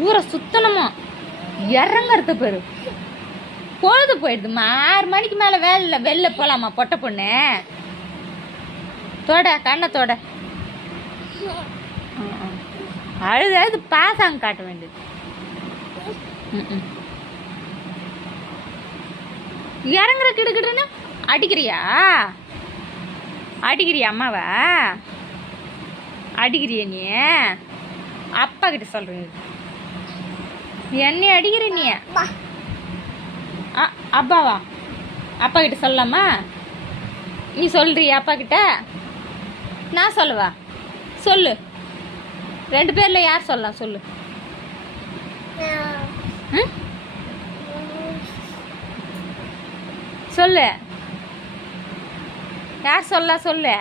ஊரை சுத்தணுமா இறங்கறது பேரு பொழுது போயிடுதுமா 6 மணிக்கு மேலே வெளில போகலாமா பொட்டை பொண்ணு தோட கண்ணை தோட அழுது பாசாங்க காட்ட வேண்டியது இறங்குற கிடுக்கிடுன்னு அடிக்கிறியா அம்மாவா அடிக்கிறிய நீ அப்பா கிட்ட சொல்ற என்னை அடிக்கிற நீ அப்பாவா அப்பா கிட்ட சொல்லலாமா நீ சொல்றியா அப்பா கிட்ட நான் சொல்லவா சொல்லு 2 பேர்ல யார் சொல்லலாம் சொல்லு சொல்லு யார் சொல்லலாம் சொல்லு